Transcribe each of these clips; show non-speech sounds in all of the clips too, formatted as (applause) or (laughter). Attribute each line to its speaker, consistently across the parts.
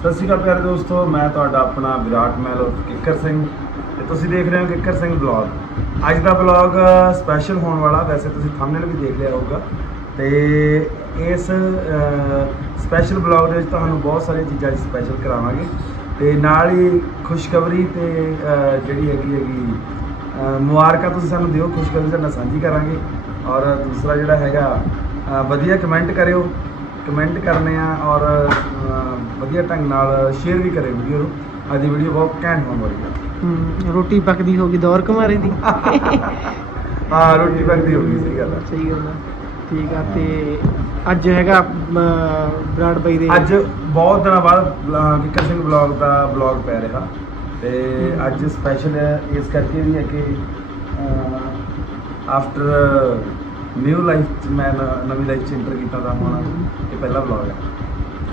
Speaker 1: ਸਤਿ ਸ਼੍ਰੀ ਅਕਾਲ ਪਿਆਰੇ ਦੋਸਤੋ, ਮੈਂ ਤੁਹਾਡਾ ਆਪਣਾ ਵਿਰਾਟ ਮਹਿਲ ਕਿੱਕਰ ਸਿੰਘ ਤੇ ਤੁਸੀਂ ਦੇਖ ਰਹੇ ਹੋ ਕਿੱਕਰ ਸਿੰਘ ਬਲੌਗ ਅੱਜ ਦਾ ਬਲੌਗ ਸਪੈਸ਼ਲ ਹੋਣ ਵਾਲਾ, ਵੈਸੇ ਤੁਸੀਂ ਥੰਬਨੇਲ ਵੀ ਦੇਖ ਲਿਆ ਹੋਊਗਾ। ਤੇ ਇਸ ਸਪੈਸ਼ਲ ਬਲੌਗ ਦੇ ਵਿੱਚ ਤੁਹਾਨੂੰ ਬਹੁਤ ਸਾਰੀਆਂ ਚੀਜ਼ਾਂ ਸਪੈਸ਼ਲ ਕਰਾਵਾਂਗੇ। ਤੇ ਨਾਲ ਹੀ ਖੁਸ਼ਖਬਰੀ ਤੇ ਜਿਹੜੀ ਹੈਗੀ ਹੈਗੀ ਮੁਬਾਰਕਾਂ ਤੁਸੀਂ ਸਾਨੂੰ ਦਿਓ। ਖੁਸ਼ਖਬਰੀ ਸਾਡੇ ਨਾਲ ਸਾਂਝੀ ਕਰਾਂਗੇ। ਔਰ ਦੂਸਰਾ ਜਿਹੜਾ ਹੈਗਾ ਵਧੀਆ ਕਮੈਂਟ ਕਰਿਓ। ਕਮੈਂਟ ਕਰਨੇ ਆ ਔਰ ਵਧੀਆ ਢੰਗ ਨਾਲ ਸ਼ੇਅਰ ਵੀ ਕਰੇ ਵੀਡੀਓ ਨੂੰ। ਅੱਜ ਦੀ ਵੀਡੀਓ ਬਹੁਤ ਘੈਂਟ ਹੋਣ ਵਾਲੀ ਹੈ
Speaker 2: ਹਮ, ਰੋਟੀ ਪੱਕਦੀ ਹੋਗੀ ਦੌਰ ਕੁਮਾਰੇ ਦੀ। (laughs)
Speaker 1: ਹਾਂ ਰੋਟੀ ਪੱਕਦੀ ਹੋ ਗਈ ਸਹੀ ਗੱਲ ਹੈ
Speaker 2: ਸਹੀ ਗੱਲ ਆ। ਠੀਕ ਆ ਤੇ ਅੱਜ ਹੈਗਾ ਵਿਰਾਟ ਬਾਈ ਦੇ।
Speaker 1: ਅੱਜ ਬਹੁਤ ਦਿਨਾਂ ਬਾਅਦ ਕਿੱਕਰ ਸਿੰਘ ਬਲੌਗ ਦਾ ਬਲੌਗ ਪੈ ਰਿਹਾ। ਤੇ ਅੱਜ ਸਪੈਸ਼ਲ ਇਸ ਕਰਕੇ ਵੀ ਹੈ ਕਿ ਆਫਟਰ ਨਿਊ ਲਾਈਫ ਮੈਂ ਨਵੀਂ ਲਾਈਫ ਚ ਇੰਟਰ ਕੀਤਾ ਤਾਂ ਹੁਣ ਇਹ ਪਹਿਲਾ ਬਲੌਗ ਹੈ।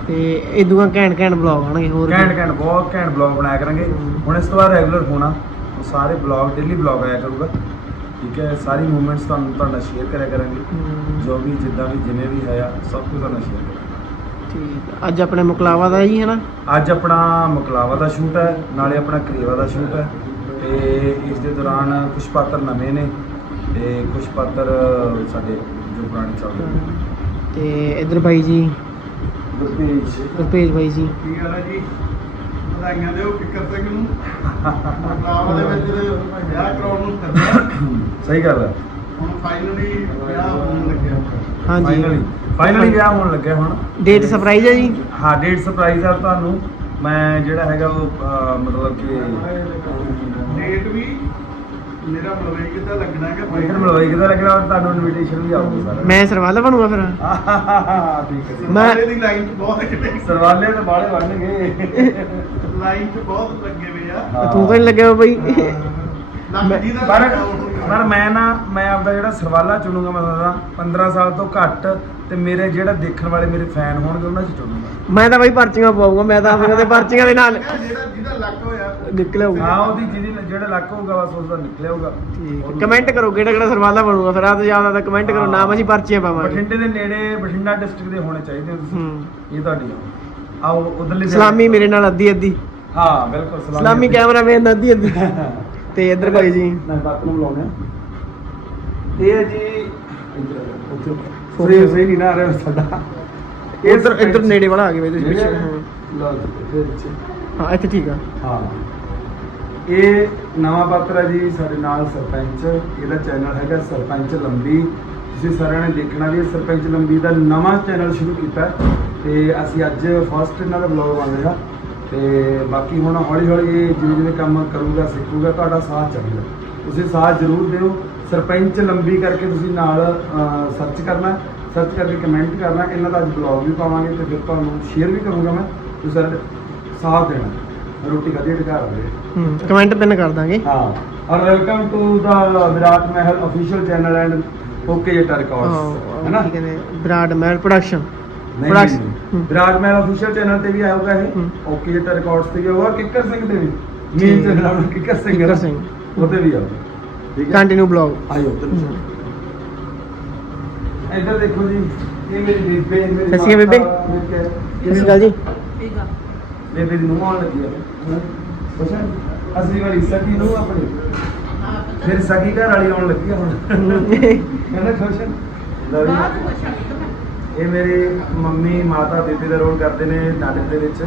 Speaker 2: ਤੇ ਇਦੂਆਂ ਘੈਂਟ ਘੈਂਟ ਬਲੌਗ ਆਣਗੇ ਹੋਰ
Speaker 1: ਘੈਂਟ ਘੈਂਟ ਬਹੁਤ ਘੈਂਟ ਬਲੌਗ ਬਣਾਇਆ ਕਰਾਂਗੇ। ਹੁਣ ਇਸ ਤੋਂ ਬਾਅਦ ਰੈਗੂਲਰ ਹੋਣਾ ਸਾਰੇ ਬਲੌਗ ਡੇਲੀ ਬਲੌਗ ਆਇਆ ਕਰੂਗਾ। ਠੀਕ ਹੈ ਸਾਰੀ ਮੂਵਮੈਂਟਸ ਤੁਹਾਨੂੰ ਤੁਹਾਡਾ ਸ਼ੇਅਰ ਕਰਿਆ ਕਰਾਂਗੇ। ਜੋ ਵੀ ਜਿੱਦਾਂ ਵੀ ਜਿਵੇਂ ਵੀ ਹੈ ਸਭ ਕੁਝ ਤੁਹਾਨੂੰ ਸ਼ੇਅਰ ਕਰਾਂਗੇ।
Speaker 2: ਠੀਕ। ਅੱਜ ਆਪਣੇ ਮੁਕਲਾਵਾ ਦਾ ਜੀ ਹੈ ਨਾ?
Speaker 1: ਅੱਜ ਆਪਣਾ ਮੁਕਲਾਵਾ ਦਾ ਸ਼ੂਟ ਹੈ ਨਾਲੇ ਆਪਣਾ ਕਰੇਵਾ ਦਾ ਸ਼ੂਟ ਹੈ। ਤੇ ਇਸ ਦੇ ਦੌਰਾਨ ਕੁਝ ਪਾਤਰ ਨਵੇਂ ਨੇ ਤੇ ਕੁਝ ਪਾਤਰ ਸਾਡੇ ਜੋ ਪੁਰਾਣੇ ਚੱਲਦੇ ਨੇ।
Speaker 2: ਤੇ ਇਧਰ ਬਾਈ ਜੀ
Speaker 1: ਗੁਰਪ੍ਰੀਤ
Speaker 2: ਗੁਰਪੇਜ ਬਾਈ ਜੀ।
Speaker 3: ਕੀ ਹਾਲ ਹੈ ਜੀ? ਵਧਾਈਆਂ ਦਿਓ ਕਿੱਕਰ ਸਿੰਘ ਨੂੰ। ਪੰਜਾਬ ਦੇ ਵਿੱਚ ਵਿਆਹ ਕਰਾਉਣ ਨੂੰ
Speaker 1: ਸਹੀ ਗੱਲ ਹੈ।
Speaker 3: ਹੁਣ ਫਾਈਨਲੀ ਵਿਆਹ ਹੋਣ ਲੱਗਿਆ।
Speaker 2: ਹਾਂਜੀ।
Speaker 1: ਫਾਈਨਲੀ ਫਾਈਨਲੀ ਵਿਆਹ ਹੋਣ ਲੱਗਿਆ ਹੁਣ।
Speaker 2: ਡੇਟ ਸਰਪ੍ਰਾਈਜ਼ ਹੈ ਜੀ?
Speaker 1: ਹਾਂ ਡੇਟ ਸਰਪ੍ਰਾਈਜ਼ ਆ ਤੁਹਾਨੂੰ। ਮੈਂ ਜਿਹੜਾ ਹੈਗਾ ਉਹ ਅਹ, ਮਤਲਬ ਕਿ
Speaker 3: ਡੇਟ ਵੀ ਮੇਰਾ ਮਲਵਈ ਕਿੱਦਾਂ ਲੱਗਣਾ ਹੈਗਾ
Speaker 1: ਫਾਈਨਲ ਮਲਵਾਈ ਕਿਦਾਂ ਲੱਗਣਾ? ਔਰ ਤੁਹਾਨੂੰ ਇਨਵੀਟੇਸ਼ਨ ਵੀ ਆਊਗਾ ਸਾਰਾ।
Speaker 2: ਮੈਂ ਸਰਵਾਲਾ ਬਣੂਗਾ ਫਿਰ।
Speaker 1: ਆਹਾਹਾਹਾ, ਠੀਕ ਹੈ
Speaker 2: ਮੈਂ-
Speaker 3: ਸਰਵਾਲੇ ਦੀ ਲਾਈਨ ਬਹੁਤ
Speaker 1: ਸਰਵਾਲੇ ਤੇ ਬਣਨਗੇ।
Speaker 3: ਲਾਈਨ ਬਹੁਤ ਲੱਗੇ ਹੋਏ ਆ।
Speaker 1: ਹਾਂ।
Speaker 2: ਤੂੰ ਤਾਂ ਨਹੀਂ ਲੱਗਿਆ ਬਾਈ।
Speaker 3: ਦਾ
Speaker 1: ਪਰ ਮੈਂ ਨਾ ਮੈਂ ਆਪਦਾ ਜਿਹੜਾ ਸਰਵਾਲਾ ਚੁਣੂਗਾ ਮੈਂ ਦੱਸਦਾ 15 ਸਾਲ ਤੋਂ ਘੱਟ ਤੇ ਮੇਰੇ ਜਿਹੜਾ ਦੇਖਣ ਵਾਲੇ ਮੇਰੇ ਫੈਨ ਹੋਣਗੇ ਉਹਨਾਂ 'ਚ ਚੁਣੂਗਾ।
Speaker 2: ਮੈਂ ਤਾਂ ਬਾਈ ਪਰਚੀਆਂ ਪਾਊਗਾ ਮੈਂ ਤਾਂ ਆਪਣੇ ਉਹਦੇ ਪਰਚੀਆਂ ਦੇ ਨਾਲ
Speaker 3: ਜਿਹੜਾ ਜਿਹਦਾ ਲੱਕ ਹੋਇਆ।
Speaker 2: ਨਿਕਲਿਆ ਹੋਊਗਾ।
Speaker 1: ਹਾਂ ਉਹਦੀ ਜਿਹਦੀ ਜਿਹੜਾ ਲੱਕ ਹੋਊਗਾ ਬਸ ਉਸਦਾ ਨਿਕਲਿਆ ਹੋਊਗਾ।
Speaker 2: ਠੀਕ ਕਮੈਂਟ ਕਰੋ ਕਿਹੜਾ ਕਿਹੜਾ ਸਰਵਾਲਾ ਬਣੂਗਾ। ਫਿਰ ਆ ਤਾਂ ਜ਼ਿਆਦਾ ਤਾਂ ਕਮੈਂਟ ਕਰੋ ਨਾਮ ਅਸੀਂ ਪਰਚੀਆਂ ਪਾਵਾਂਗੇ।
Speaker 1: ਬਠਿੰਡੇ ਦੇ ਨੇੜੇ ਬਠਿੰਡਾ ਡਿਸਟ੍ਰਿਕਟ ਦੇ ਹੋਣੇ ਚਾਹੀਦੇ ਹੋ ਤੁਸੀਂ। ਇਹ ਤੁਹਾਡੀ ਆਓ ਉਧਰਲੀ
Speaker 2: ਸਲਾਮੀ ਮੇਰੇ ਨਾਲ ਅੱਧੀ ਅੱਧੀ।
Speaker 1: ਹਾਂ ਬਿਲਕੁਲ ਸਲਾਮੀ
Speaker 2: ਸਲਾਮੀ ਕੈਮਰਾਮੈਨ ਅੱਧੀ ਅੱਧੀ। (laughs) ਤੇ ਇੱਧਰ ਬਾਈ ਜੀ।
Speaker 1: ਮੈਂ ਬਾਤ ਨੂੰ ਬੁਲਾਉਣਾ ਇਹ ਹੈ ਜੀ ਉੱਥੇ। ਫਰੀ ਫਰੀ ਨਹੀਂ ਨਾ ਆ ਰਿਹਾ ਸਾਡਾ।
Speaker 2: ਇੱਧਰ ਇੱਧਰ ਨੇੜੇ ਵਾਲਾ ਆ ਗਿਆ ਬਾਈ ਤੁਸੀਂ ਪਿੱਛੇ। ਹਾਂ।
Speaker 1: ਲਓ ਜੀ।
Speaker 2: ਹਾਂ, ਇੱਥੇ ਠੀਕ ਆ।
Speaker 1: ਹਾਂ। ਇਹ ਨਵਾਂ ਪਾਤਰ ਹੈ ਜੀ ਸਾਡੇ ਨਾਲ ਸਰਪੰਚ। ਇਹਦਾ ਚੈਨਲ ਹੈਗਾ ਸਰਪੰਚ ਲੰਬੀ। ਤੁਸੀਂ ਸਾਰਿਆਂ ਨੇ ਦੇਖਣਾ ਵੀ ਇਹ ਸਰਪੰਚ ਲੰਬੀ ਦਾ ਨਵਾਂ ਚੈਨਲ ਸ਼ੁਰੂ ਕੀਤਾ ਹੈ। ਤੇ ਅਸੀਂ ਅੱਜ ਫਸਟ ਇਹਨਾਂ ਦਾ ਬਲੌਗ ਬਣ ਰਿਹਾ ਤੇ ਬਾਕੀ ਹੁਣ ਹੌਲੀ ਹੌਲੀ ਇਹ ਜਿਵੇਂ ਜਿਵੇਂ ਕੰਮ ਕਰੂਗਾ, ਸਿੱਖੂਗਾ, ਤੁਹਾਡਾ ਸਾਥ ਚਾਹੀਦਾ ਤੁਸੀਂ ਸਾਥ ਜ਼ਰੂਰ ਦਿਓ। ਸਰਪੰਚ ਲੰਬੀ ਕਰਕੇ ਤੁਸੀਂ ਨਾਲ ਸਰਚ ਕਰਨਾ ਸਰਚ ਕਰਕੇ ਕਮੈਂਟ ਕਰਨਾ ਇਹਨਾਂ ਦਾ ਅੱਜ ਬਲੌਗ ਵੀ ਪਾਵਾਂਗੇ ਤੇ ਫਿਰ ਤੁਹਾਨੂੰ ਸ਼ੇਅਰ ਵੀ ਕਰੂੰਗਾ ਮੈਂ। ਤੁਸੀਂ ਸਾਥ ਦੇਣਾ ਰੋਟੀ ਖਾਦੀ ਢਕਾ ਰਹੇ
Speaker 2: ਹੂੰ ਕਮੈਂਟ ਪਿੰਨ ਕਰ ਦਾਂਗੇ।
Speaker 1: ਹਾਂ ਔਰ welcome to the Virat Mahal official channel and okay Jatta records
Speaker 2: ਹਾਂ
Speaker 1: ਹੈ ਨਾ?
Speaker 2: ਕੀ ਕਹਿੰਦੇ ਬਰਾਡ ਮੈਲ ਪ੍ਰੋਡਕਸ਼ਨ
Speaker 1: ਨਹੀਂ, ਨਹੀਂ,
Speaker 2: ਹੂੰ।
Speaker 1: ਨਹੀਂ। ਵਿਰਾਟ ਮਹਿਲ ਅਫੀਸ਼ੀਅਲ ਚੈਨਲ ਤੇ ਵੀ ਆਊਗਾ ਇਹ?
Speaker 2: ਹੂੰ।
Speaker 1: ਓਕੇ ਜਟਾ ਰਿਕਾਰਡਸ ਤੇ ਵੀ ਆਊਗਾ ਕਿੱਕਰ ਸਿੰਘ ਤੇ ਵੀ?
Speaker 2: ਠੀਕ
Speaker 1: ਮੇਨ
Speaker 2: ਹੈ।
Speaker 1: ਚੈਨਲ ਆਪਣਾ ਕਿੱਕਰ ਸਿੰਘ ਹੈ
Speaker 2: ਕਿੱਕਰ
Speaker 1: ਨਾ,
Speaker 2: ਸਿੰਘ।
Speaker 1: ਉਹਤੇ ਵੀ ਆਊਗਾ। ਠੀਕ ਹੈ?
Speaker 2: ਕੰਟੀਨਿਊ ਬਲੌਗ
Speaker 1: ਆਇਓ ਇੱਧਰ ਦੇਖੋ ਜੀ ਇਹ ਮੇਰੀ ਬੇਬੇ ਇਹ ਮੇਰੀ
Speaker 2: ਸਤਿ ਸ਼੍ਰੀ ਅਕਾਲ ਬੇਬੇ।
Speaker 1: ਮਾਤਾ, ਮੇਰੇ ਕੇ-
Speaker 2: ਸਤਿ ਸ਼੍ਰੀ ਅਕਾਲ ਜੀ।
Speaker 1: ਬੇਬੇ ਦੀ ਨੂੰਹ ਆਉਣ ਲੱਗੀ ਹੈ ਪੁੱਛਾਂ। ਅਸਲੀ ਵਾਲੀ ਸਕੀ ਨੂੰ ਆਪਣੀ। ਫਿਰ ਸਕੀ ਘਰ ਵਾਲੀ ਆਉਣ ਲੱਗੀ ਹੁਣ। ਕਹਿੰਦਾ ਖੁਸ਼ ਹੈ? ਲਓ ਜੀ। ਇਹ ਮੇਰੇ ਮੰਮੀ ਮਾਤਾ ਬੇਬੇ ਦਾ ਰੋਲ ਕਰਦੇ ਨੇ ਨਾਟਕ ਦੇ ਵਿੱਚ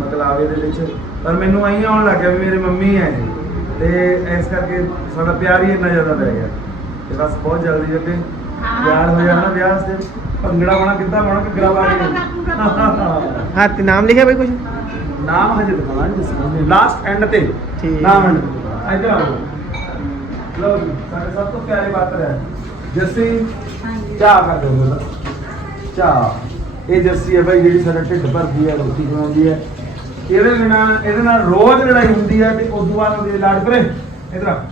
Speaker 1: ਮਕਲਾਵੇ ਦੇ ਵਿੱਚ। ਪਰ ਮੈਨੂੰ ਐਂ ਆਉਣ ਲੱਗ ਗਿਆ ਵੀ ਮੇਰੇ ਮੰਮੀ ਹੈ ਤੇ ਇਸ ਕਰਕੇ ਸਾਡਾ ਪਿਆਰ ਹੀ ਇੰਨਾ ਜ਼ਿਆਦਾ ਪੈ ਗਿਆ। ਤੇ ਬਸ ਬਹੁਤ ਜਲਦੀ ਬੇਬੇ ਪਿਆਰ ਹੋ ਜਾਣਾ ਵਿਆਹ ਵਾਸਤੇ। ਭੰਗੜਾ ਪਾਉਣਾ ਕਿੱਦਾਂ ਪਾਉਣਾ? ਕਿ। ਗਰਾ ਪਾ
Speaker 2: ਹਾਂ। ਤੇ ਨਾਮ ਲਿਖਿਆ ਬਾਈ ਕੁਝ
Speaker 1: ਨਾਮ ਹਜੇ ਦਿਖਾਵਾਂਗੇ ਦੱਸਣਾ। ਲਾਸਟ ਐਂਡ ਤੇ।
Speaker 2: ਠੀਕ।
Speaker 1: ਨਾਮ ਐਂਡ ਇੱਧਰ ਆਓ ਲਓ ਜੀ ਸਾਡੇ ਸਭ ਤੋਂ ਪਿਆਰੇ ਪਾਤਰ ਹੈ। ਜੱਸੀ ਚਾਹ ਕਰ ਦਿਓ ਮੇਰਾ ਚਾਹ। ਇਹ ਜੱਸੀ ਹੈ ਭਾਈ ਜਿਹੜੀ ਸਾਡਾ ਢਿੱਡ ਭਰਦੀ ਹੈ ਰੋਟੀ ਖਵਾਉਂਦੀ ਹੈ। ਇਹਦੇ ਬਿਨਾ ਇਹਦੇ ਨਾਲ ਰੋਜ਼ ਲੜਾਈ ਹੁੰਦੀ ਹੈ ਤੇ ਉਸ ਤੋਂ ਬਾਅਦ ਉਹਦੇ ਲਾਡ ਪਰੇ। ਇਧਰ ਆ।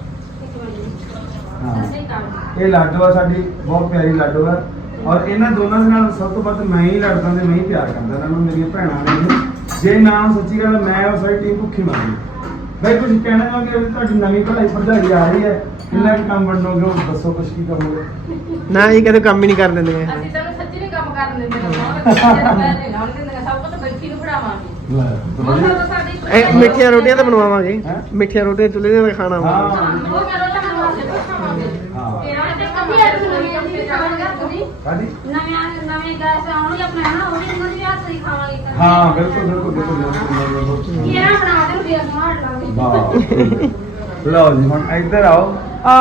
Speaker 1: ਹਾਂ। ਇਹ ਲਾਡੋ ਆ ਸਾਡੀ ਬਹੁਤ ਪਿਆਰੀ ਲਾਡੋ ਆ ਔਰ ਇਹਨਾਂ ਦੋਨਾਂ ਦੇ ਨਾਲ ਸਭ ਤੋਂ ਵੱਧ ਮੈਂ ਹੀ ਲੜਦਾ ਤੇ ਮੈਂ ਹੀ ਪਿਆਰ ਕਰਦਾ ਇਹਨਾਂ ਨੂੰ ਮੇਰੀਆਂ ਭੈਣਾਂ ਨੇ ਜੇ ਨਾਮ ਸੱਚੀ ਗੱਲ ਮੈਂ ਉਹ ਸਾਡੀ ਟੀਮ ਭੁੱਖੀ ਮਾਰੀ ਬਈ ਕੁਝ ਕਹਿਣਾ ਚਾਹੋਗੇ ਵੀ ਤੁਹਾਡੀ ਨਵੀਂ ਭਲਾਈ ਭਰਜਾਈ ਆ ਰਹੀ ਹੈ। ਕਿੰਨਾ ਕੁ ਕੰਮ ਬਣੋਗੇ ਉਹ ਦੱਸੋ ਕੁਝ ਕੀ ਕਰੋਗੇ।
Speaker 2: ਨਾ ਜੀ ਕਦੇ ਕੰਮ ਹੀ ਨਹੀਂ ਕਰ ਦਿੰਦੇ।
Speaker 4: ਅਸੀਂ ਤੈਨੂੰ ਸੱਚੀ ਨਹੀਂ ਕੰਮ ਕਰਨ ਦਿੰਦੇ ਨਾ ਬਹੁਤ ਮੈਂ ਨਹੀਂ ਲਾਉਣ ਦਿੰਦੇ ਸਭ ਕੁਝ ਬੈਠੀ ਨੂੰ ਫੜਾਵਾਂਗੇ।
Speaker 1: ਲੈ ਤਾਂ ਵਧੀਆ।
Speaker 2: ਇਹ ਮਿੱਠੀਆਂ ਰੋਟੀਆਂ ਤਾਂ ਬਣਵਾਵਾਂਗੇ।
Speaker 1: ਹੈਂ?
Speaker 2: ਮਿੱਠੀਆਂ ਰੋਟੀਆਂ ਚੁੱਲ੍ਹੇ ਦੀਆਂ ਤਾਂ ਖਾਣਾ ਵਾ।
Speaker 1: ਹਾਂ ਹਾਂ ਕਾਦੀ
Speaker 4: ਨਵੇਂ ਗੈਸ ਆਉਣਗੇ ਆਪਣੇ ਹਨਾ ਉਹ ਵੀ ਉਹਨਾਂ ਦੀ ਹੱਥ ਦੀ ਖਾਵਾਂਗੇ
Speaker 1: ਹਾਂ ਬਿਲਕੁਲ ਬਿਲਕੁਲ ਬਿਲਕੁਲ
Speaker 4: ਇਹ ਨਾ ਬਣਾ ਦੇ ਰੋਟੀ ਸਮਾਰ ਲਾਂਗੇ
Speaker 1: ਵਾਹ ਲਓ ਜੀ ਹੁਣ ਇੱਧਰ ਆਓ। ਆ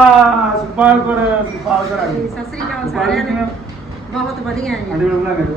Speaker 1: ਸੁਪਾਲ ਪਰ ਸੁਪਾਲ ਕਰ ਆ ਗਈ
Speaker 5: ਸਤਿ ਸ੍ਰੀ ਅਕਾਲ ਸਾਰਿਆਂ ਨੂੰ। ਬਹੁਤ ਵਧੀਆ ਜੀ।
Speaker 1: ਆਂਟੀ ਨੂੰ ਬਣਾ ਕੇ ਦਿਓ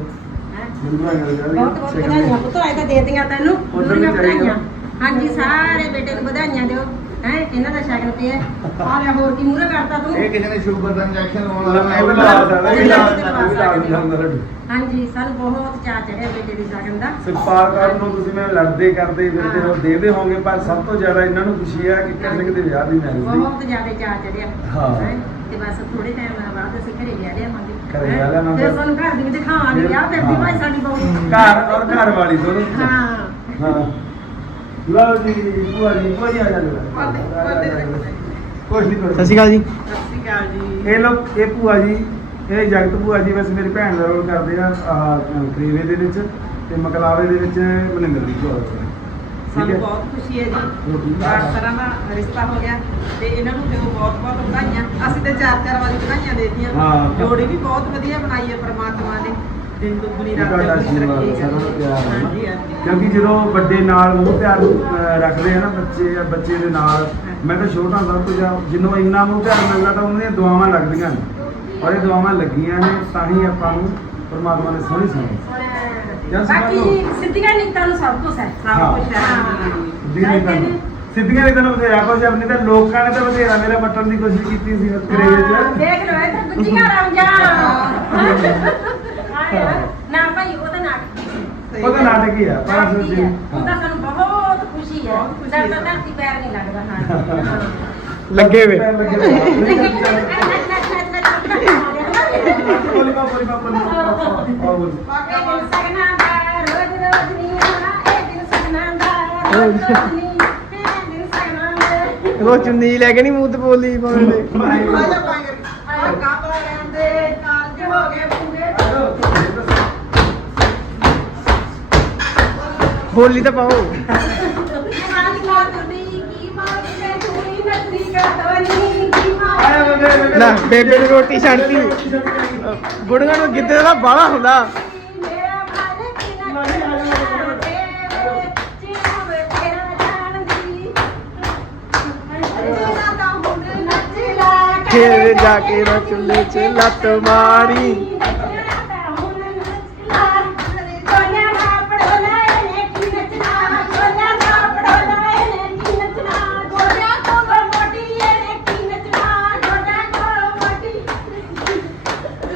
Speaker 5: ਹੈਂ?
Speaker 1: ਮੈਨੂੰ ਬਣਾ ਕੇ ਦਿਓ
Speaker 5: ਬਹੁਤ ਬਹੁਤ ਵਧਾਈਆਂ। ਪੁੱਤ ਆਏ ਤਾਂ ਦੇ ਦਿੱਤੀਆਂ ਤੈਨੂੰ।
Speaker 1: ਉੱਧਰ ਵੀ
Speaker 5: ਪੂਰੀਆਂ
Speaker 1: ਚਾਹੀਦਾ।
Speaker 5: ਵਧਾਈਆਂ। ਹਾਂਜੀ ਸਾਰੇ ਬੇਟੇ ਨੂੰ ਵਧਾਈਆਂ ਦਿਓ। ਹੈ ਇਹਨਾਂ ਦਾ ਸ਼ਗਨ ਪਿਆ ਆ ਲਿਆ ਹੋਰ ਕੀ ਮੂਹਰੇ ਕਰਤਾ ਤੂੰ?
Speaker 3: ਇਹ ਕਿਸੇ ਨੇ ਸ਼ੂਗਰ ਦਾ ਇੰਜੈਕਸ਼ਨ ਲਾਉਣ
Speaker 1: ਮੈਂ
Speaker 3: ਵਾਲਾ
Speaker 1: ਵੀ ਲਾ ਸਕਦਾ ਇਹ ਵੀ ਲਾ ਇਹ ਵੀ ਲਾ ਸਕਦਾ
Speaker 5: ਹਾਂਜੀ ਸਾਨੂੰ ਬਹੁਤ ਚਾਅ ਚੜਿਆ ਬੇਟੇ ਦੀ ਸ਼ਗਨ ਦਾ।
Speaker 1: ਸੁਖਪਾਲ ਕੌਰ ਨੂੰ ਤੁਸੀਂ ਮੈਨੂੰ ਲੜਦੇ ਕਰਦੇ ਫਿਰਦੇ ਹੋ। ਦੇਦੇ ਹੋਗੇ ਪਰ ਸਭ ਤੋਂ ਜ਼ਿਆਦਾ ਇਹਨਾਂ ਨੂੰ ਖੁਸ਼ੀ ਹੈ ਕਿ ਕਿਰਨ ਸਿੰਘ ਦੇ ਵਿਆਹ ਦੀ ਮੈਰਿਜ ਦੀ।
Speaker 5: ਬਹੁਤ ਜ਼ਿਆਦਾ ਚਾਅ ਚੜਿਆ।
Speaker 1: ਹਾਂ।
Speaker 5: ਹੈਂ? ਤੇ ਬਸ ਥੋੜੇ ਟਾਈਮ ਬਾਅਦ ਅਸੀਂ ਘਰੇ ਵਿਆਹ ਲਿਆਵਾਂਗੇ।
Speaker 1: ਘਰੇ
Speaker 5: ਹੈਂ?
Speaker 1: ਵਿਆਹ ਲਿਆਵਾਂਗੇ।
Speaker 5: ਤੇ ਸਾਨੂੰ ਘਰ ਦੀ ਵੀ ਦਿਖਾਵਾਂਗੇ ਵਿਆਹ ਤੇ
Speaker 1: ਹਾਂ।
Speaker 5: ਭਾਈ ਸਾਡੀ ਬਹੂ
Speaker 1: ਘਰ ਔਰ ਘਰ ਵਾਲੀ ਦੋਨੋਂ।
Speaker 5: ਹਾਂ।
Speaker 1: ਹਾਂ। ਲਓ ਜੀ ਭੂਆ ਜੀ ਭੂਆ ਜੀ ਆ ਜਾਂਦੇ ਕੁਛ ਨਹੀਂ ਕਰੋ
Speaker 2: ਸਤਿ ਸ਼੍ਰੀ ਅਕਾਲ ਜੀ।
Speaker 5: ਸਤਿ ਸ੍ਰੀ ਅਕਾਲ ਜੀ।
Speaker 1: ਇਹ ਲੋਕ ਇਹ ਭੂਆ ਜੀ ਇਹ ਜਗਤ ਭੂਆ ਜੀ ਵੈਸੇ ਮੇਰੀ ਭੈਣ ਦਾ ਰੋਲ ਕਰਦੇ ਆ ਆਹ ਕਰੀਵੇ ਦੇ ਵਿੱਚ ਤੇ ਮਕਲਾਵੇ ਦੇ ਵਿੱਚ ਮਨਿੰਦਰ ਦੀ ਭੂਆ ਦਾ
Speaker 6: ਸਾਨੂੰ
Speaker 1: ਹੈ?
Speaker 6: ਬਹੁਤ ਖੁਸ਼ੀ ਹੈ ਜੀ। ਹਰ ਤਰ੍ਹਾਂ ਦਾ ਰਿਸ਼ਤਾ ਹੋ ਗਿਆ ਤੇ ਇਹਨਾਂ ਨੂੰ ਦਿਓ ਬਹੁਤ ਬਹੁਤ ਵਧਾਈਆਂ ਅਸੀਂ ਤੇ ਚਾਰ ਚਾਰ ਵਾਰੀ ਵਧਾਈਆਂ ਦੇਤੀਆਂ।
Speaker 1: ਹਾਂ।
Speaker 6: ਜੋੜੀ ਵੀ ਬਹੁਤ ਵਧੀਆ ਬਣਾਈ ਹੈ ਪ੍ਰਮਾਤਮਾ ਨੇ। ਦਿਨ ਦੁਗਣੀ ਰਾਤ
Speaker 1: ਤੁਹਾਡਾ
Speaker 6: ਚੌਗੁਣੀ
Speaker 1: ਆਸ਼ੀਰਵਾਦ
Speaker 6: ਤਰੱਕੀ
Speaker 1: ਸਾਰਿਆਂ ਨੂੰ ਪਿਆਰ ਹੈ ਨਾ।
Speaker 6: ਹਾਂਜੀ ਹਾਂਜੀ।
Speaker 1: ਕਿਉਂਕਿ ਜਦੋਂ ਵੱਡੇ ਨਾਲ ਮੋਹ ਪਿਆਰ ਅਹ, ਰੱਖਦੇ ਆ ਨਾ ਬੱਚੇ ਜਾਂ ਬੱਚੇ ਦੇ ਨਾਲ ਮੈਂ ਤਾਂ ਛੋਟਾ ਸਭ ਤੋਂ ਜਾਂ ਜਿੰਨੂੰ ਇੰਨਾ ਮੋਹ ਪਿਆਰ ਮਿਲਦਾ ਤਾਂ ਉਹਨਾਂ ਦੀਆਂ ਦੁਆਵਾਂ ਲੱਗਦੀਆਂ ਨੇ। ਔਰ ਇਹ ਦੁਆਵਾਂ ਲੱਗੀਆਂ ਨੇ ਤਾਂ ਹੀ ਆਪਾਂ ਨੂੰ ਪਰਮਾਤਮਾ ਨੇ ਸੋਹਣੀ ਸੁਣੀ। ਜਾਂ
Speaker 5: ਬਾਕੀ
Speaker 1: ਸਮਝ ਲਓ।
Speaker 5: ਜੀ ਸਿੱਧੀਆਂ ਨੀਤਾਂ ਨੂੰ ਸਭ ਕੁਝ ਹੈ
Speaker 1: ਹਾਂ।
Speaker 6: ਸਭ ਕੁਝ ਹੈ।
Speaker 1: ਸਿੱਧੀਆਂ ਨਹੀਂ ਤਾਂ ਸਿੱਧੀਆਂ ਨਹੀਂ ਤਾਂ ਬਥੇਰਾ ਕੁਝ ਆਪਣੀ ਤਾਂ ਲੋਕਾਂ ਨੇ ਤਾਂ ਬਥੇਰਾ ਮੇਰਾ ਮੱਟਣ ਦੀ ਕੋਸ਼ਿਸ਼ ਕੀਤੀ ਸੀ
Speaker 5: ਹਾਂ,
Speaker 1: ਵਿੱਚ।
Speaker 5: ਦੇਖ ਲਓ ਇਹ ਤਾਂ ਗੁੱਜੀਆਂ (laughs) ਰਾਂਝਾ ਨਾ ਭਾਈ ਉਹ ਤਾਂ ਨਾਟਕ
Speaker 1: ਉਹ ਤਾਂ ਨਾਟਕ ਹੀ ਆ? ਪਰ
Speaker 5: ਨਾਟਕ ਹੀ। ਉਹ ਤਾਂ ਸਾਨੂੰ ਬਹੁਤ ਖੁਸ਼ੀ ਹੈ
Speaker 6: ਬਹੁਤ ਖੁਸ਼ੀ ਹੈ।
Speaker 5: ਜਦ ਤੱਕ ਧਰਤੀ ਪੈਰ ਨਹੀਂ ਲੱਗਦਾ ਹਾਂ।
Speaker 2: ਲੱਗੇ ਵੇ।
Speaker 1: ਬੋਲੀ ਬਾ ਬੋਲੀ ਬਾ ਬੋਲੀ ਬਾ। ਆਹ ਬੋਲੀ।
Speaker 5: ਇਹ ਦਿਨ ਸਗਨਾਂ ਦਾ ਰੋਜ਼ ਰੋਜ਼ ਨਹੀਂ ਆਉਣਾ। ਇਹ ਦਿਨ ਸਗਨਾਂ ਦਾ ਰੋਜ਼ ਰੋਜ਼ ਨਹੀਂ ਇਹ ਦਿਨ ਸਗਨਾਂ ਦਾ।
Speaker 2: ਉਹ ਚੁੰਨੀ ਲੈ ਕੇ ਨਹੀਂ ਮੂੰਹ ਤੇ ਬੋਲੀ ਪਾਉਂਦੇ।
Speaker 1: ਆਏ ਬੰਦੇ, ਬੰਦੇ।
Speaker 2: ਲੈ ਬੇਬੇ ਨੇ ਰੋਟੀ ਛੱਡਤੀ। ਗੁੜਗਾਂ ਨੂੰ ਗਿੱਧੇ ਦਾ ਬਾਲਾ ਹੁੰਦਾ। ਫੇਰ ਜਾ ਕੇ ਨਾ ਚੁੱਲ੍ਹੇ 'ਚ ਲੱਤ ਮਾਰੀ।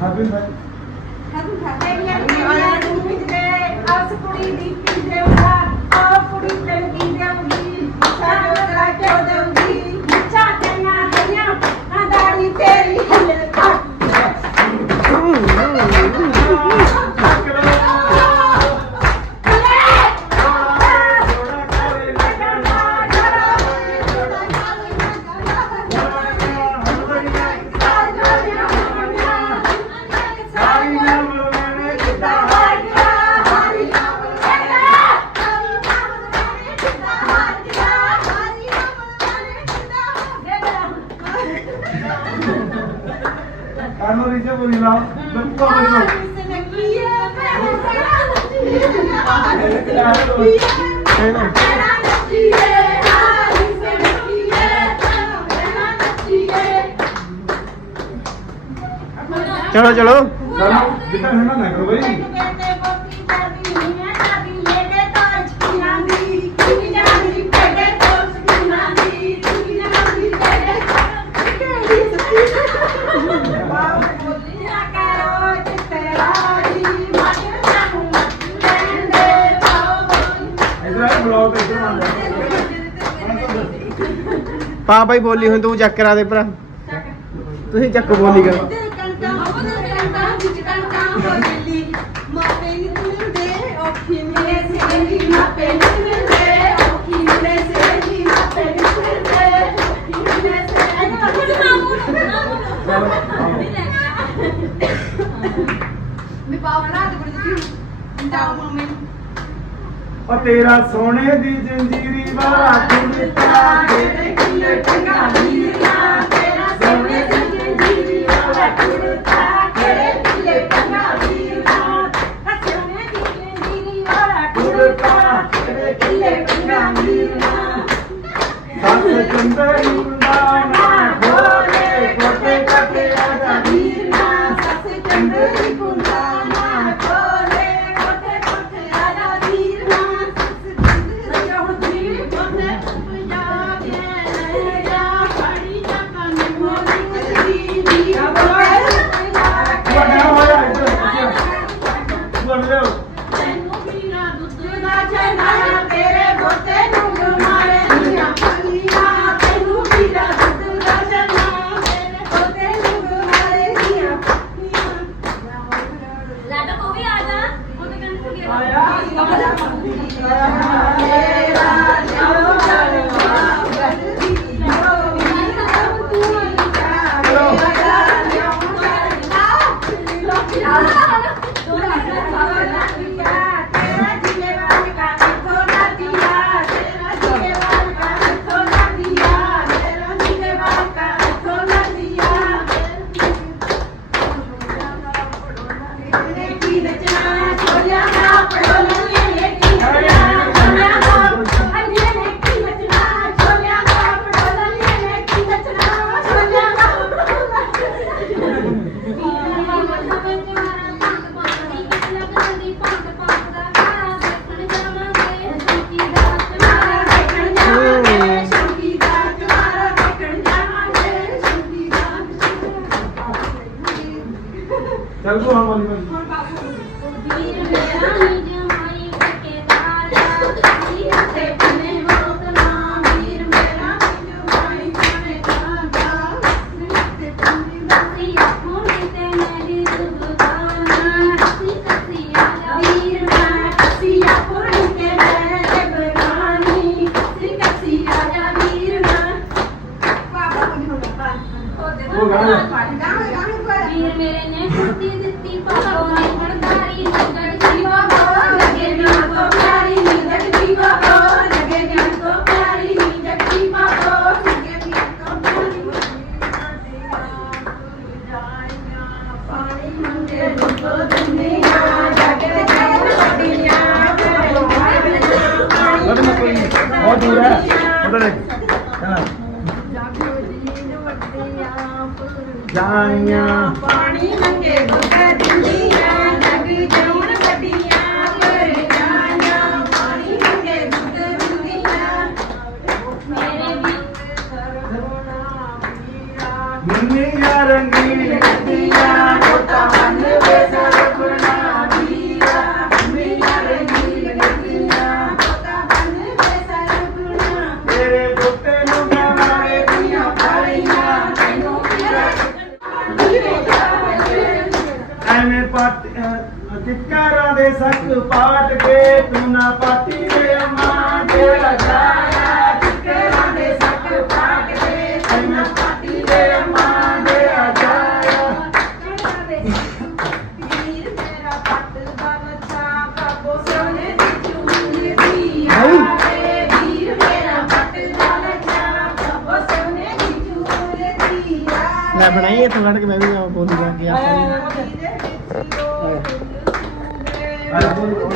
Speaker 1: ਜਾ ਮੂੰਹ ਪਾ ਲਓ ਬੋਲੀ
Speaker 6: ਹਰਿਆ ਹਰਿਆ ਵੀਰਾ ਲਾਡਲੇ ਤੇਰੇ
Speaker 1: ਆਇਆ ਤੂੰ ਆ ਬੱਟੀ ਤੂੰ ਆ ਹਾਬੀ ਭਾਈ
Speaker 5: ਤੇਰੀ ਹਿੱਲ
Speaker 1: ਕਾਨੋ
Speaker 2: ਪਾ ਬਾਈ ਬੋਲੀ ਹੁਣ ਤੂੰ ਚੱਕ ਕਰਾ ਦੇ ਭਰਾ। ਤੁਸੀਂ ਚੱਕ ਬੋਲੀ ਕਰ।
Speaker 5: ਕਣਕਾਂ ਉਹਦੇ ਕਣਕਾਂ ਵਿੱਚ ਕਣਕਾਂ ਹੋ ਦਿੱਲੀ
Speaker 1: ਉਹ ਤੇਰਾ ਸੋਨੇ ਦੀ ਜੰਜੀਰੀ ਵਾਲਾ ਕੁੜਤਾ
Speaker 5: ਤੇਰੇ ਕਿਲੇ ਟੰਗਾ ਵੀਰਾ ਤੇਰਾ ਸੋਨੇ ਦੀ ਜੀਰੀ ਵਾਲਾ ਕੁੜਤਾ ਤੇਰੇ ਕਿਲੇ ਟੰਗਾ ਵੀਰਾ ਸੋਨੇ ਦੀ। ਜੀਰੀ ਵਾਲਾ ਕੁੜਤਾ ਤੇਰੇ ਕਿਲੇ ਟੰਗਾ ਵੀਰਾ
Speaker 1: ਸੱਸ ਚੰਦਰੀ ਮੁੰਡਾ ਨਾ ਖੋਲੇ ਕੋਟੇ ਕੋਟੇ ਆਜਾ
Speaker 5: ਵੀਰਾ ਸੱਸ ਚੰਦਰੀ ਕੁੰਡਾ
Speaker 1: ਦੂਰ ਹੈ ਉਹਦਾ ਦੇਖ। ਹਾਂ ਜਾਈਆਂ।
Speaker 5: ਪਾਣੀ ਮੰਗੇ
Speaker 1: ਪੱਟ ਟਿੱਕਾਰਾਂ ਦੇ ਸੱਕ ਪਾਟ ਕੇ ਤੂੰ ਨਾ ਪਾਟੀ ਦੇ ਮਾਂ ਤੇਰਾ ਜਾਇਆ
Speaker 5: ਟਿੱਕਰਾਂ ਦੇ ਸੱਕ ਪਾਟ ਕੇ
Speaker 1: ਐਵੇਂ ਪਾਟੀ ਦੇ ਮਾਂ ਦੇ ਜਾਇਆ
Speaker 5: ਵੀਰ ਮੇਰਾ ਪੱਟ ਦਾ ਬੱਚਾ ਬਾਬੋ ਸੋਨੇ ਦੀ ਚੂੜੀ ਦੀ ਆਵੇ ਵੀਰ ਮੇਰਾ ਪੱਟ ਦਾ ਬੱਚਾ ਬਾਬੋ ਸੋਨੇ ਦੀ ਚੂੜੀ ਦੀ ਆਵੇ
Speaker 2: ਲੈ ਬਣਾਈ ਲੜ ਕੇ ਮੈਂ ਵੀ ਬੋਲੀ ਜਾ ਕੇ
Speaker 4: Thank you.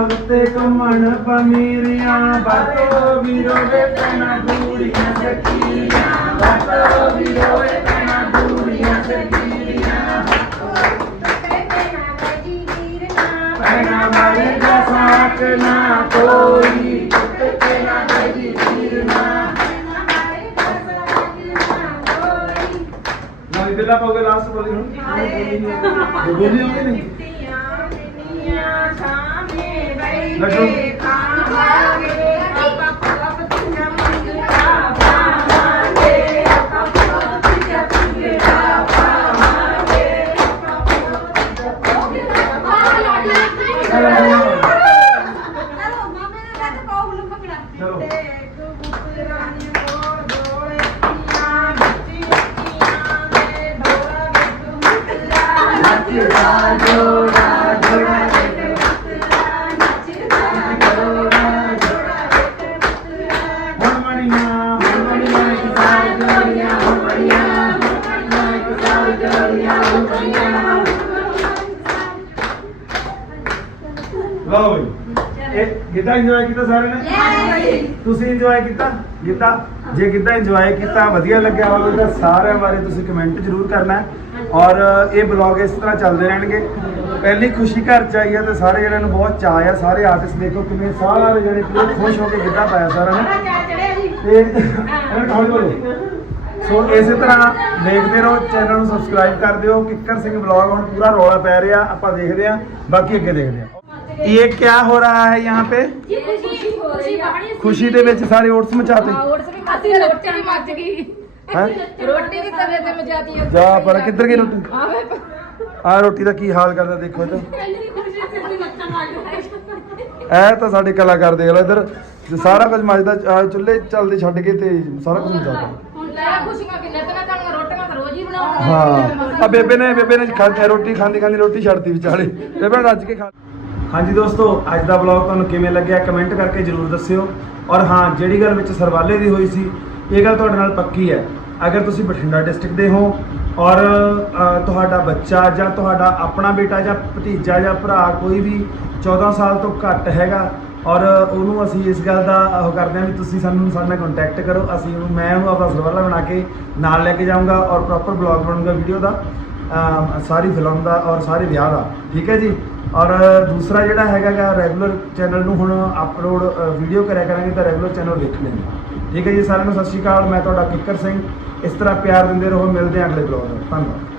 Speaker 1: ਹਰੇ ਕਾਵ ਤੇ ਕਮਣ ਪਮੀਰੀਆਂ ਬਾਤੋ ਵੀਰੋ ਵੇ ਪੈਣਾ ਦੂਰੀਆਂ ਸਕੀਰੀਆਂ ਬਾਤੋ ਵੀਰੋ ਵੇ ਪੈਣਾ ਦੂਰੀਆਂ ਸਕੀਰੀਆਂ ਪੈਣਾ ਮਾਰੀ ਦਾ ਸਾਕ ਨਾ ਕੋਈ ਤੇ ਨਾ ਗਈ ਵੀਰਨਾ ਨਾ ਬਿੱਲਾ ਪਾਉਗੇ ਲਾਸਟ ਬੋਲੀ ਹੁਣ। ਬੋਲੀ ਹੋਗੀ ਨਹੀਂ ਲੱਡੂ। ਲਓ ਬਈ। ਇਹ ਗਿੱਧਾ ਇੰਜੋਏ ਕੀਤਾ ਸਾਰਿਆਂ ਨੇ? ਤੁਸੀਂ ਇੰਜੋਏ ਕੀਤਾ? ਗਿੱਧਾ? ਜੇ ਗਿੱਧਾ ਇੰਜੋਏ ਕੀਤਾ ਵਧੀਆ ਲੱਗਿਆ ਹੋਵੇ ਤਾਂ ਸਾਰਿਆਂ ਬਾਰੇ ਤੁਸੀਂ ਕਮੈਂਟ ਜ਼ਰੂਰ ਕਰਨਾ ਹੈ। ਔਰ ਇਹ ਬਲੌਗ ਇਸ ਤਰ੍ਹਾਂ ਚੱਲਦੇ ਰਹਿਣਗੇ। ਪਹਿਲੀ ਖੁਸ਼ੀ ਘਰ ਚ ਆਈ ਹੈ ਤੇ ਸਾਰੇ ਜਣਿਆਂ ਨੂੰ ਬਹੁਤ ਚਾਅ ਆ। ਸਾਰੇ ਆਰਟਿਸਟ ਦੇਖੋ ਕਿਵੇਂ ਸਾਰੇ ਜਣੇ ਪੂਰੇ ਖੁਸ਼ ਹੋ ਕੇ ਗਿੱਧਾ ਪਾਇਆ ਸਾਰਿਆਂ ਨੇ। ਤੇ ਨੂੰ ਹੌਲੀ ਬੋਲੋ ਸੋ ਇਸੇ ਤਰ੍ਹਾਂ ਦੇਖਦੇ ਰਹੋ ਚੈਨਲ ਨੂੰ ਸਬਸਕ੍ਰਾਈਬ ਕਰ ਦਿਓ ਕਿੱਕਰ ਸਿੰਘ ਬਲੌਗ ਹੁਣ ਪੂਰਾ ਰੌਲਾ ਪੈ ਰਿਹਾ ਆਪਾਂ ਦੇਖਦੇ ਹਾਂ ਬਾਕੀ ਅੱਗੇ ਦੇਖਦੇ ਹਾਂ ਇਹ ਕੀ ਹੋ ਰਹਾ ਹੈ यहाँ पे ਖੁਸ਼ੀ ਦੇ ਵਿੱਚ ਸਾਰੇ ਓਟਸ ਮਚਾਤੇ
Speaker 5: ਅਸੀਂ ਰੋਟੀ ਵੀ ਮੱਚ ਗਈ
Speaker 1: ਹੈ
Speaker 5: ਰੋਟੀ ਵੀ ਤਵੇ ਤੇ ਮਚਾਤੀ ਹੈ
Speaker 1: ਜਾ ਪਰ ਕਿੱਧਰ ਗਈ ਰੋਟੀ
Speaker 5: ਆਵੇ
Speaker 1: ਆ ਰੋਟੀ ਦਾ ਕੀ ਹਾਲ ਕਰਦਾ ਦੇਖੋ ਇਹ
Speaker 5: ਇੰਨੀ ਖੁਸ਼ੀ ਸੀ ਅਸੀਂ ਨੱਚਣ ਲੱਗ ਗਏ
Speaker 1: ਇਹ ਤਾਂ ਸਾਡੇ ਕਲਾਕਾਰ ਦੇਖ ਲਓ ਇੱਧਰ ਜੇ ਸਾਰਾ ਕੁਝ ਮੱਚਦਾ ਆਹ ਚੁੱਲ੍ਹੇ ਚੱਲਦੇ ਛੱਡ ਕੇ ਤੇ ਸਾਰਾ ਕੁਝ ਮਚਾਤਾ
Speaker 5: ਹੁਣ ਲੈ ਖੁਸ਼ੀਆਂ ਕਿੰਨੇ ਤੇ ਨਾ ਤੁਹਾਨੂੰ ਰੋਟੀਆਂ ਤਾਂ ਰੋਜ਼ ਹੀ ਬਣਾਉਣੀਆਂ
Speaker 1: ਹਾਂ। ਆ ਬੇਬੇ ਨੇ ਬੇਬੇ ਨੇ ਖਾਂਦੀ ਰੋਟੀ ਖਾਂਦੀ ਖਾਂਦੀ ਰੋਟੀ ਛੱਡਤੀ ਵਿਚਾਲੇ। ਬੇਬੇ ਨੇ ਰੱਜ ਕੇ ਖਾ ਹਾਂਜੀ ਦੋਸਤੋ ਅੱਜ ਦਾ ਵਲੌਗ ਤੁਹਾਨੂੰ ਕਿਵੇਂ ਲੱਗਿਆ ਕਮੈਂਟ ਕਰਕੇ ਜਰੂਰ ਦੱਸਿਓ। ਔਰ ਹਾਂ ਜਿਹੜੀ ਗੱਲ ਵਿੱਚ ਸਰਵਾਲੇ ਦੀ ਹੋਈ ਸੀ ਇਹ ਗੱਲ ਤੁਹਾਡੇ ਨਾਲ ਪੱਕੀ ਹੈ। ਅਗਰ ਤੁਸੀਂ ਬਠਿੰਡਾ ਡਿਸਟ੍ਰਿਕਟ ਦੇ ਹੋ ਔਰ ਤੁਹਾਡਾ ਬੱਚਾ ਜਾਂ ਤੁਹਾਡਾ ਆਪਣਾ ਬੇਟਾ ਜਾਂ ਭਤੀਜਾ ਜਾਂ ਭਰਾ ਕੋਈ ਵੀ 14 ਸਾਲ ਤੋਂ ਘੱਟ ਹੈਗਾ ਔਰ ਉਹਨੂੰ ਅਸੀਂ ਇਸ ਗੱਲ ਦਾ ਉਹ ਕਰਦੇ ਹਾਂ ਵੀ ਤੁਸੀਂ ਸਾਨੂੰ ਸਾਡੇ ਨਾਲ ਕੰਟੈਕਟ ਕਰੋ। ਅਸੀਂ ਉਹਨੂੰ, ਮੈਂ ਉਹਨੂੰ ਆਪਣਾ ਸਰਵਾਲਾ ਬਣਾ ਕੇ ਨਾਲ ਲੈ ਕੇ ਜਾਊਂਗਾ ਔਰ ਪ੍ਰੋਪਰ ਬਲੌਗ ਬਣਾਉਂਗਾ ਵੀਡੀਓ ਦਾ ਸਾਰੀ ਫਿਲਮ ਦਾ ਔਰ ਸਾਰੇ ਵਿਆਹ ਦਾ। ਠੀਕ ਹੈ ਜੀ? ਔਰ ਦੂਸਰਾ ਜਿਹੜਾ ਹੈਗਾ ਗਾ ਰੈਗੂਲਰ ਚੈਨਲ ਨੂੰ ਹੁਣ ਅਪਲੋਡ ਵੀਡੀਓ ਕਰਿਆ ਕਰਾਂਗੇ ਤਾਂ ਰੈਗੂਲਰ ਚੈਨਲ ਦੇਖ ਲੈਣਾ ਠੀਕ ਹੈ ਜੀ? ਸਾਰਿਆਂ ਨੂੰ ਸਤਿ ਸ਼੍ਰੀ ਅਕਾਲ। ਮੈਂ ਤੁਹਾਡਾ ਕਿੱਕਰ ਸਿੰਘ। ਇਸ ਤਰ੍ਹਾਂ ਪਿਆਰ ਦਿੰਦੇ ਰਹੋ। ਮਿਲਦੇ ਹਾਂ ਅਗਲੇ ਬਲੌਗ ਨਾਲ ਧੰਨਵਾਦ।